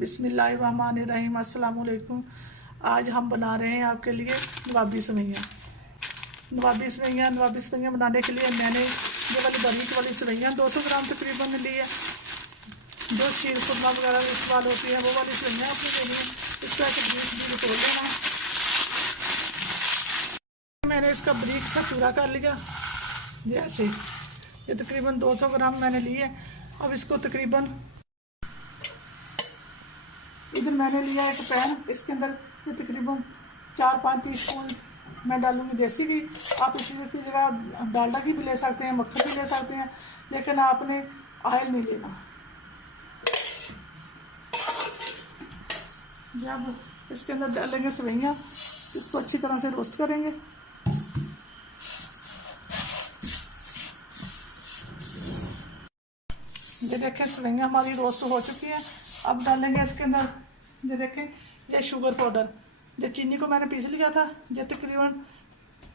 बिस्मिल्लाहिर्रहमानिर्रहीम। अस्सलाम वालेकुम। आज हम बना रहे हैं आपके लिए नवाबी सेवइयाँ। नवाबी सेवइयाँ बनाने के लिए मैंने ये वाली बारीक वाली सेवइयाँ 200 ग्राम तकरीबन ली है। जो शीर खुरमा वगैरह इस्तेमाल होती है वो वाली सेवइयाँ आपने लेनी है। इसका एक ब्रीक भी निकाल लेना। मैंने इसका ब्रीक सा चूरा कर लिया जैसे। ये तकरीबन 200 ग्राम मैंने ली है। अब इसको तकरीबन इधर मैंने लिया एक पैन, इसके अंदर ये तकरीबन 4-5 टीस्पून मैं डालूंगी देसी घी। आप इसी की जगह डालडा घी भी ले सकते हैं, मक्खन भी ले सकते हैं, लेकिन आपने ऑयल नहीं लेना। जब इसके अंदर डालेंगे सेवइयाँ, इसको अच्छी तरह से रोस्ट करेंगे। ये देखें सेवइयाँ हमारी रोस्ट हो चुकी है। अब डालेंगे इसके अंदर, ये देखें ये शुगर पाउडर, ये चीनी को मैंने पीस लिया था, ये तकरीबन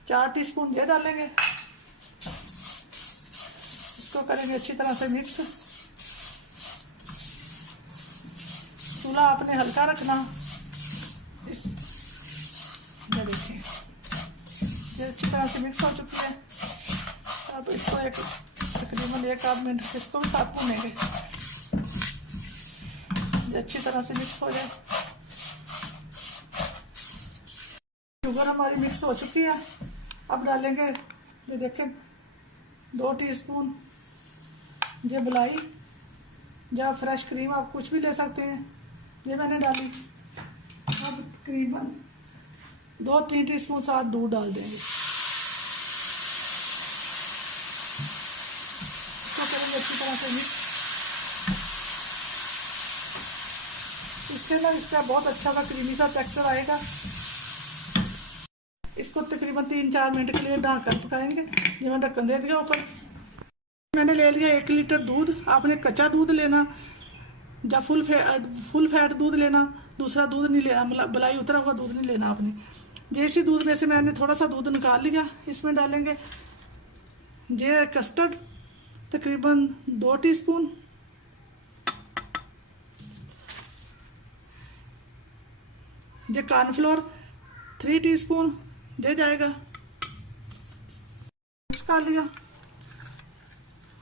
4 टीस्पून ये डालेंगे। इसको करेंगे अच्छी तरह से मिक्स। चूल्हा आपने हल्का रखना। इस ये देखें ये अच्छी तरह से मिक्स हो चुकी है। अब इसको तकरीबन 1-8 मिनट इसको भी साथ भूनेंगे, अच्छी तरह से मिक्स हो जाए। शुगर हमारी मिक्स हो चुकी है। अब डालेंगे ये देखें 2 टीस्पून ये मलाई या फ्रेश क्रीम, आप कुछ भी ले सकते हैं, ये मैंने डाली। अब तकरीबन 2-3 टीस्पून साथ दूध डाल देंगे। इसको करेंगे अच्छी तरह से मिक्स। इससे ना इसका बहुत अच्छा सा क्रीमी सा टेक्सचर आएगा। इसको तकरीबन 3-4 मिनट के लिए ढक कर पकाएंगे। जो मैं ढक्कन दे दिया ऊपर। मैंने ले लिया 1 लीटर दूध। आपने कच्चा दूध लेना या फुल फैट दूध लेना, दूसरा दूध नहीं लेना, मतलब बलाई उतरा हुआ दूध नहीं लेना आपने। जैसे दूध में से मैंने थोड़ा सा दूध निकाल लिया। इसमें डालेंगे ये कस्टर्ड तकरीबन 2 टीस्पून, ये कॉर्नफ्लोर 3 टीस्पून ये जाएगा। मिक्स कर लिया।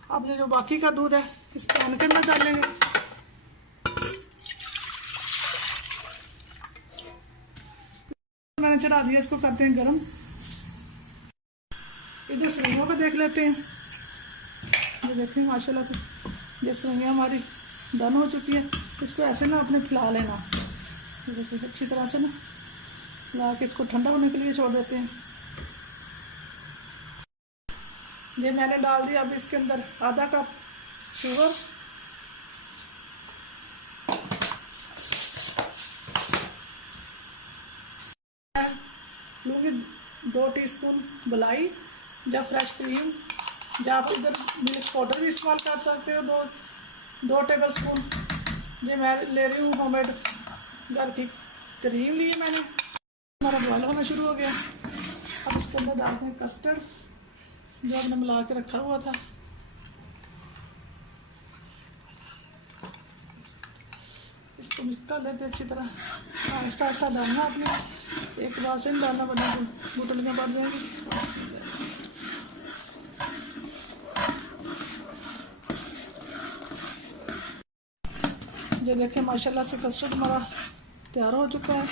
अब ये जो बाकी का दूध है इस पैन के अंदर डालेंगे। मैंने चढ़ा दिया, इसको करते हैं गरम। इधर सेवइयों को देख लेते हैं। ये देखें माशाल्लाह से ये सेवइयाँ हमारी डन हो चुकी है। इसको ऐसे ना अपने फैला लेना, अच्छी तरह से ना ला के इसको ठंडा होने के लिए छोड़ देते हैं। ये मैंने डाल दिया। अब इसके अंदर आधा कप शुगर, लूँगी 2 टीस्पून मलाई या फ्रेश क्रीम, या आप इधर मिल्क पाउडर भी इस्तेमाल कर सकते हो। 2 टेबल स्पून ये मैं ले रही हूँ होममेड घर की क्रीम ली है मैंने। हमारा बॉयल होना शुरू हो गया। अब इसके अंदर डालते हैं कस्टर्ड जो हमने मिला के रखा हुआ था। इसको मिक्स कर लेते अच्छी तरह। आहिस्ता आहिस्ता डालना आपने, एक बार से नहीं डालना बना गुटलियाँ बढ़ जाएंगी। ये देखें माशाल्लाह से कस्टर्ड हमारा तैयार हो चुका है।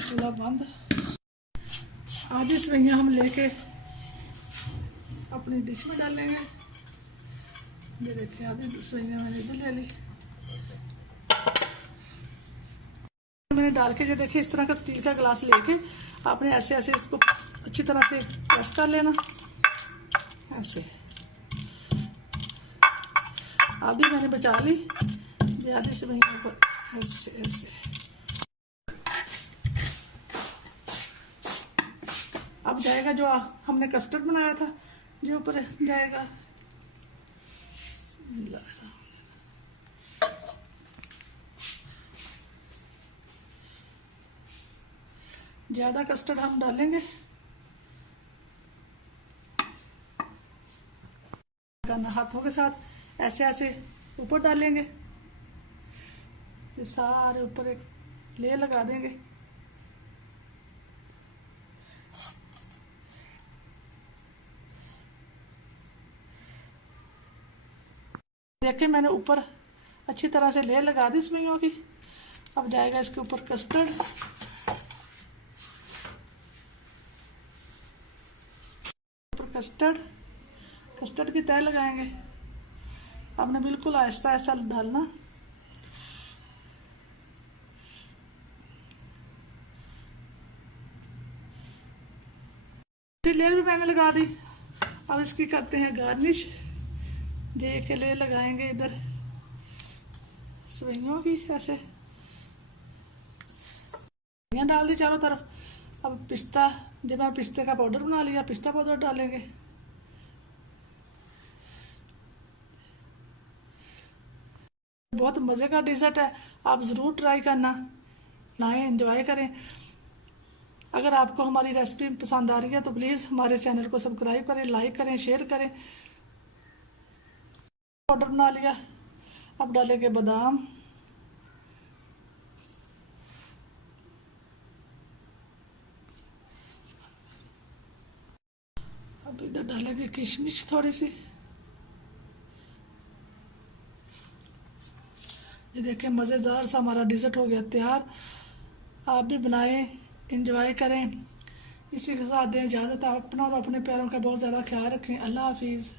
चूल्हा बंद। आधी सेवइयाँ हम लेके अपनी डिश में डालेंगे। ये देखिए आधी सेवइयाँ मैंने इधर ले ली। मैंने डाल के ये देखिए इस तरह का स्टील का गिलास लेके आपने ऐसे ऐसे इसको अच्छी तरह से प्रेस कर लेना ऐसे। आधी मैंने बचा ली, ये आधी सेवइयाँ ऊपर ऐसे ऐसे। अब जाएगा जो हमने कस्टर्ड बनाया था, जो ऊपर जाएगा। ज़्यादा कस्टर्ड हम डालेंगे। हाथों के साथ ऐसे ऐसे ऊपर डालेंगे, ये सारे ऊपर एक लेयर लगा देंगे। देखिए मैंने ऊपर अच्छी तरह से लेयर लगा दी सेवइयों की। अब जाएगा इसके ऊपर कस्टर्ड। ऊपर कस्टर्ड की तह लगाएंगे। आपने बिल्कुल आहिस्ता आहिस्ता डालना। लेयर भी मैंने लगा दी। अब इसकी करते हैं गार्निश। जे के लेयर लगाएंगे इधर सेवइयों की, ऐसे डाल दी चारों तरफ। अब पिस्ता, जब मैं पिस्ते का पाउडर बना लिया, पिस्ता पाउडर डालेंगे। बहुत मज़े का डिज़र्ट है, आप ज़रूर ट्राई करना, लाएं, एंजॉय करें। अगर आपको हमारी रेसिपी पसंद आ रही है तो प्लीज़ हमारे चैनल को सब्सक्राइब करें, लाइक करें, शेयर करें। पाउडर बना लिया। अब डालेंगे बादाम, अब इधर डालेंगे किशमिश थोड़ी सी। ये देखें मज़ेदार सा हमारा डिज़र्ट हो गया तैयार। आप भी बनाएं, एंजॉय करें। इसी के साथ दें इजाज़त। आप अपना और अपने प्यारों का बहुत ज़्यादा ख्याल रखें। अल्लाह हाफिज़।